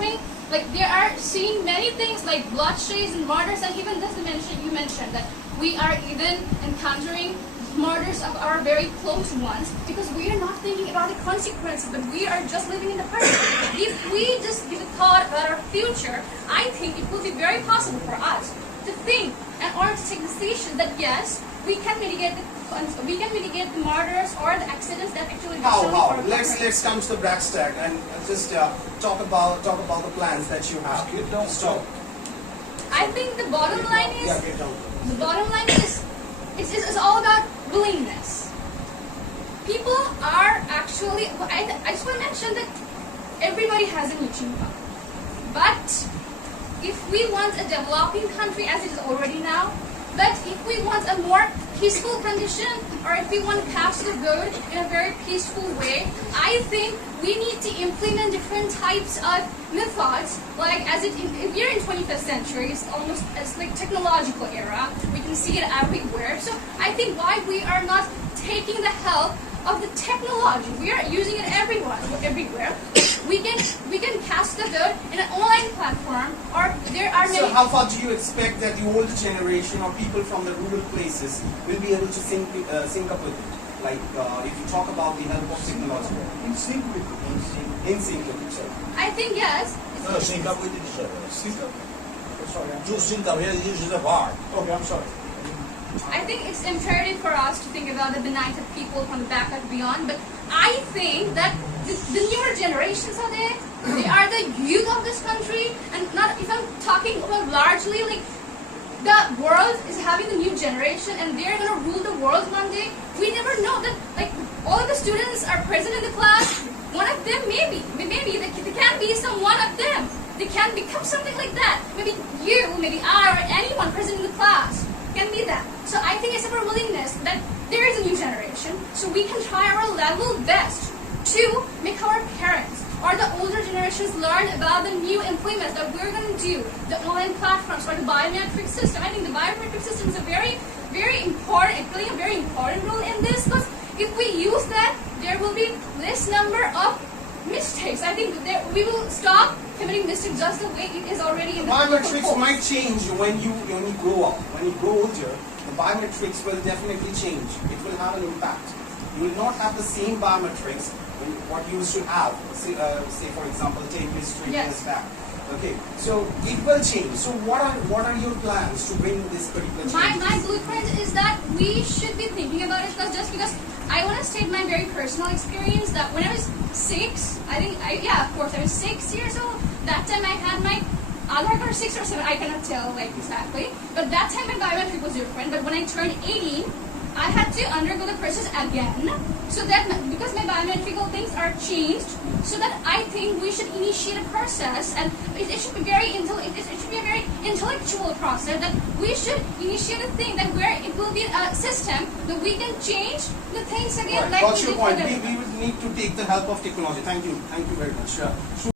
suffering. Like they are seeing many things like bloodsheds and murders, and even this you mentioned that we are even encountering murders of our very close ones because we are not thinking about the consequences, but we are just living in the present. If we just give a thought about our future, I think it will be very possible for us to think and or to take decisions that yes, we can mitigate the murders or the accidents that actually How? Let's come to the brass tag and just talk about the plans that you have. Stop. I think the bottom line is it's all about willingness. People are actually, I just want to mention that everybody has an itching button. But if we want a developing country as it is already now, but if we want a more peaceful condition, or if we want to pass the vote in a very peaceful way, I think we need to implement different types of methods. Like if we're in 25th century, it's like technological era. We can see it everywhere. So I think why we are not taking the help of the technology. We are using it everywhere. We can cast the vote in an online platform, or there are many. So how far do you expect that the older generation or people from the rural places will be able to sync up with it? Like if you talk about the help of technology. In sync with it. In sync with each other. I think yes. No, sync up with each other. Sync up. Sorry. To sync up, here is the word. Okay, I'm sorry. I think it's imperative for us to think about the benighted people from the back and beyond, but I think that the newer generations are there. They are the youth of this country, and not if I'm talking about largely like the world is having the new generation, and they're gonna rule the world one day. We never know that like all of the students are present in the class. One of them maybe there can be some one of them. They can become something like that. Maybe you, maybe I, or anyone present in the class can be that. So I think it's our willingness that there is a new generation, so we can try our level best to make our parents or the older generations learn about the new implements that we're going to do, the online platforms or the biometric system. I think the biometric system is a very, very important, playing a very important role in this, because if we use that, there will be less number of mistakes. I think we will stop committing mistakes just the way it is already in the biometrics might change when you grow up. When you grow older, the biometrics will definitely change. It will have an impact. You will not have the same biometrics what you used to have. Say for example, 10 years back. Okay, so it will change. So what are your plans to bring this particular change? My blueprint is that we should be thinking about it, because I want to state my very personal experience that when I was 6, I was 6 years old. That time I had my Aadhaar card 6 or 7, I cannot tell like exactly. But that time my biometric was different. But when I turned 18, I had to undergo the process again, so that because my biometrical things are changed, so that I think we should initiate a process, and it should be a very intellectual process, that we should initiate a thing that where it will be a system that we can change the things again. Right. Got your point. We would need to take the help of technology. Thank you very much.